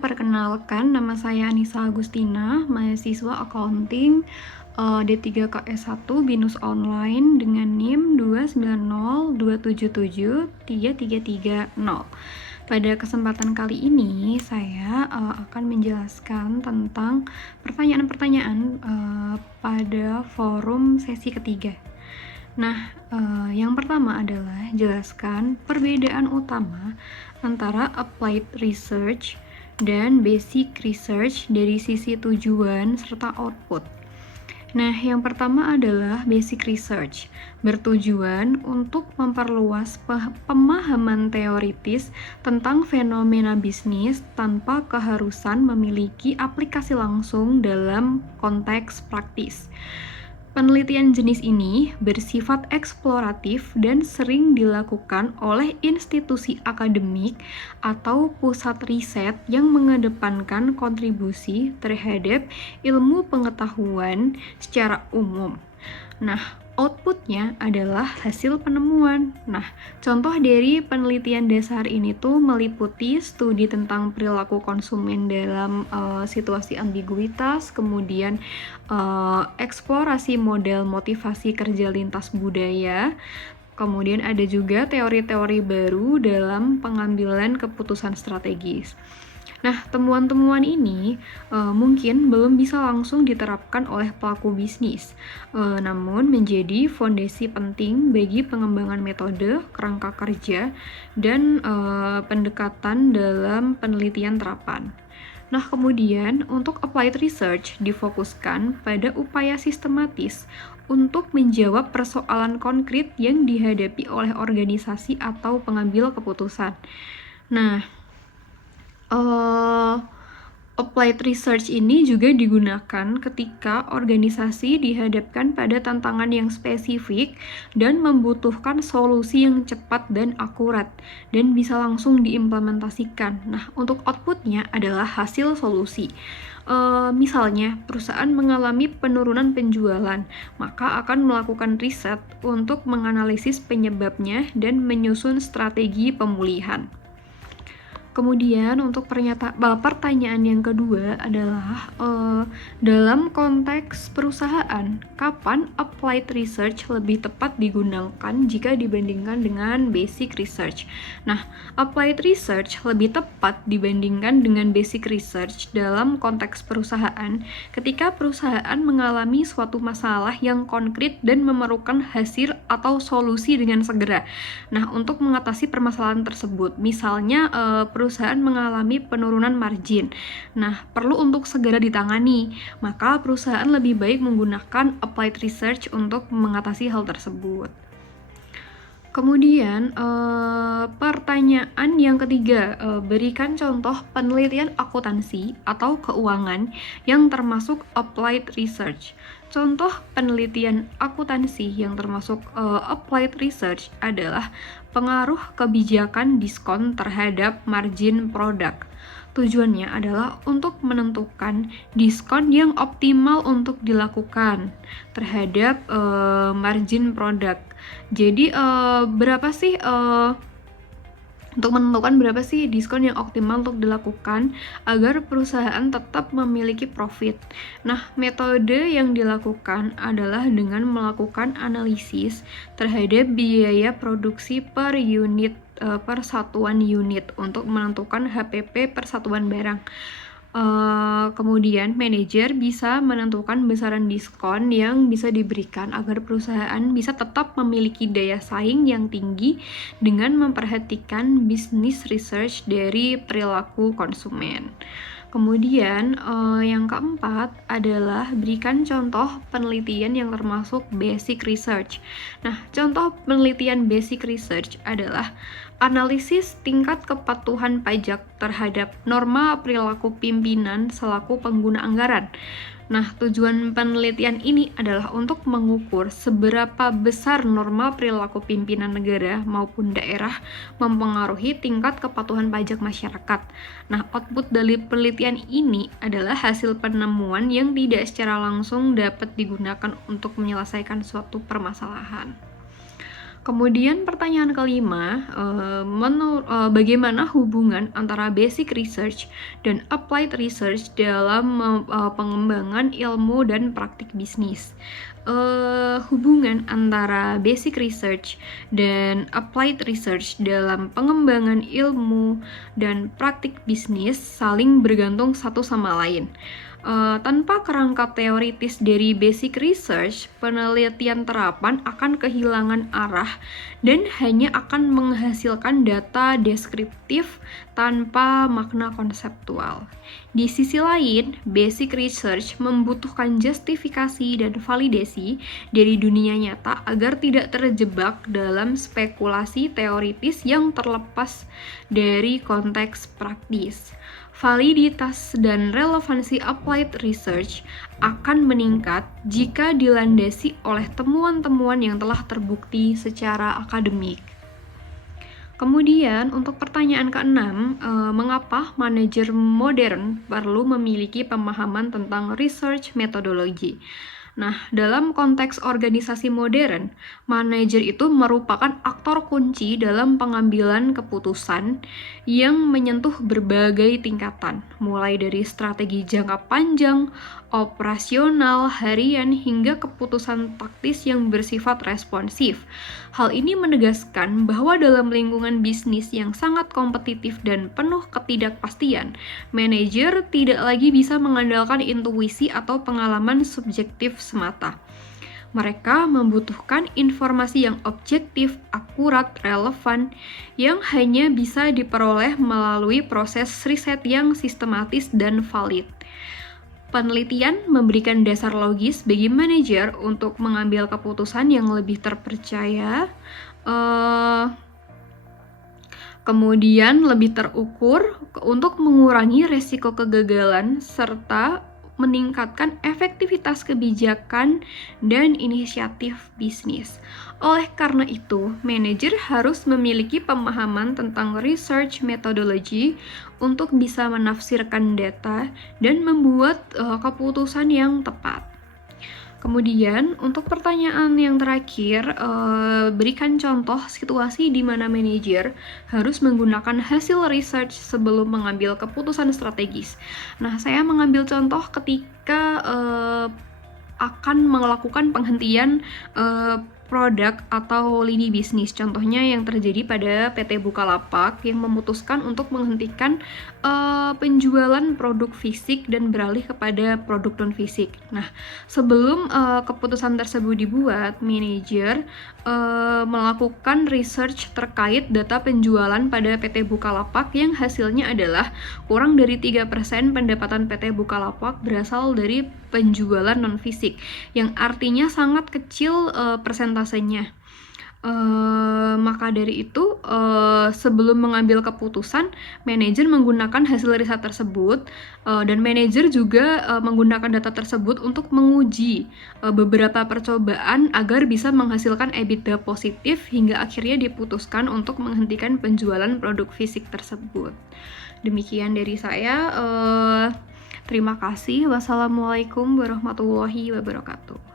perkenalkan nama saya Anissa Agustina, mahasiswa accounting D3KS1 BINUS Online dengan NIM 29027733330. Pada kesempatan kali ini saya akan menjelaskan tentang pertanyaan-pertanyaan pada forum sesi ketiga. Nah, yang pertama adalah jelaskan perbedaan utama antara applied research dan basic research dari sisi tujuan serta output. Nah, yang pertama adalah basic research, bertujuan untuk memperluas pemahaman teoritis tentang fenomena bisnis tanpa keharusan memiliki aplikasi langsung dalam konteks praktis. Penelitian jenis ini bersifat eksploratif dan sering dilakukan oleh institusi akademik atau pusat riset yang mengedepankan kontribusi terhadap ilmu pengetahuan secara umum. Nah, outputnya adalah hasil penemuan. Nah, contoh dari penelitian dasar ini tuh meliputi studi tentang perilaku konsumen dalam situasi ambiguitas, kemudian eksplorasi model motivasi kerja lintas budaya, kemudian ada juga teori-teori baru dalam pengambilan keputusan strategis. Nah, temuan-temuan ini mungkin belum bisa langsung diterapkan oleh pelaku bisnis, namun menjadi fondasi penting bagi pengembangan metode, kerangka kerja, dan pendekatan dalam penelitian terapan. Nah, kemudian untuk applied research difokuskan pada upaya sistematis untuk menjawab persoalan konkret yang dihadapi oleh organisasi atau pengambil keputusan. Nah, applied research ini juga digunakan ketika organisasi dihadapkan pada tantangan yang spesifik dan membutuhkan solusi yang cepat dan akurat dan bisa langsung diimplementasikan. Nah, untuk outputnya adalah hasil solusi. Misalnya, perusahaan mengalami penurunan penjualan, maka akan melakukan riset untuk menganalisis penyebabnya dan menyusun strategi pemulihan. Kemudian untuk pertanyaan yang kedua adalah dalam konteks perusahaan, kapan applied research lebih tepat digunakan jika dibandingkan dengan basic research? Nah, applied research lebih tepat dibandingkan dengan basic research dalam konteks perusahaan ketika perusahaan mengalami suatu masalah yang konkret dan memerlukan hasil atau solusi dengan segera. Nah, untuk mengatasi permasalahan tersebut, misalnya perusahaan mengalami penurunan margin. Nah, perlu untuk segera ditangani. Maka perusahaan lebih baik menggunakan applied research untuk mengatasi hal tersebut. Kemudian, pertanyaan yang ketiga, berikan contoh penelitian akuntansi atau keuangan yang termasuk applied research. Contoh penelitian akuntansi yang termasuk applied research adalah pengaruh kebijakan diskon terhadap margin produk. Tujuannya adalah untuk menentukan diskon yang optimal untuk dilakukan terhadap margin produk. Jadi untuk menentukan berapa sih diskon yang optimal untuk dilakukan agar perusahaan tetap memiliki profit. Nah, metode yang dilakukan adalah dengan melakukan analisis terhadap biaya produksi per unit per satuan unit untuk menentukan HPP per satuan barang. Kemudian manajer bisa menentukan besaran diskon yang bisa diberikan agar perusahaan bisa tetap memiliki daya saing yang tinggi dengan memperhatikan business research dari perilaku konsumen. Kemudian yang keempat adalah berikan contoh penelitian yang termasuk basic research. Nah, contoh penelitian basic research adalah analisis tingkat kepatuhan pajak terhadap norma perilaku pimpinan selaku pengguna anggaran. Nah, tujuan penelitian ini adalah untuk mengukur seberapa besar norma perilaku pimpinan negara maupun daerah mempengaruhi tingkat kepatuhan pajak masyarakat. Nah, output dari penelitian ini adalah hasil penemuan yang tidak secara langsung dapat digunakan untuk menyelesaikan suatu permasalahan. Kemudian pertanyaan kelima, bagaimana hubungan antara basic research dan applied research dalam pengembangan ilmu dan praktik bisnis? Hubungan antara basic research dan applied research dalam pengembangan ilmu dan praktik bisnis saling bergantung satu sama lain. Tanpa kerangka teoritis dari basic research, penelitian terapan akan kehilangan arah dan hanya akan menghasilkan data deskriptif tanpa makna konseptual. Di sisi lain, basic research membutuhkan justifikasi dan validasi dari dunia nyata agar tidak terjebak dalam spekulasi teoritis yang terlepas dari konteks praktis. Validitas dan relevansi applied research akan meningkat jika dilandasi oleh temuan-temuan yang telah terbukti secara akademik. Kemudian, untuk pertanyaan keenam, mengapa manajer modern perlu memiliki pemahaman tentang research methodology? Nah, dalam konteks organisasi modern, manajer itu merupakan aktor kunci dalam pengambilan keputusan yang menyentuh berbagai tingkatan, mulai dari strategi jangka panjang, operasional, harian, hingga keputusan taktis yang bersifat responsif. Hal ini menegaskan bahwa dalam lingkungan bisnis yang sangat kompetitif dan penuh ketidakpastian, manajer tidak lagi bisa mengandalkan intuisi atau pengalaman subjektif semata. Mereka membutuhkan informasi yang objektif, akurat, relevan, yang hanya bisa diperoleh melalui proses riset yang sistematis dan valid. Penelitian memberikan dasar logis bagi manajer untuk mengambil keputusan yang lebih terpercaya, kemudian lebih terukur untuk mengurangi resiko kegagalan serta meningkatkan efektivitas kebijakan dan inisiatif bisnis. Oleh karena itu, manajer harus memiliki pemahaman tentang research methodology untuk bisa menafsirkan data dan membuat keputusan yang tepat. Kemudian, untuk pertanyaan yang terakhir, berikan contoh situasi di mana manajer harus menggunakan hasil research sebelum mengambil keputusan strategis. Nah, saya mengambil contoh ketika akan melakukan penghentian produk atau lini bisnis. Contohnya yang terjadi pada PT Bukalapak yang memutuskan untuk menghentikan penjualan produk fisik dan beralih kepada produk non fisik. Nah, sebelum keputusan tersebut dibuat, manajer melakukan research terkait data penjualan pada PT Bukalapak yang hasilnya adalah kurang dari 3% pendapatan PT Bukalapak berasal dari penjualan non fisik, yang artinya sangat kecil persentasenya. Maka dari itu, sebelum mengambil keputusan, manajer menggunakan hasil riset tersebut, dan manajer juga menggunakan data tersebut untuk menguji beberapa percobaan agar bisa menghasilkan EBITDA positif hingga akhirnya diputuskan untuk menghentikan penjualan produk fisik tersebut. Demikian dari saya. Terima kasih. Wassalamualaikum warahmatullahi wabarakatuh.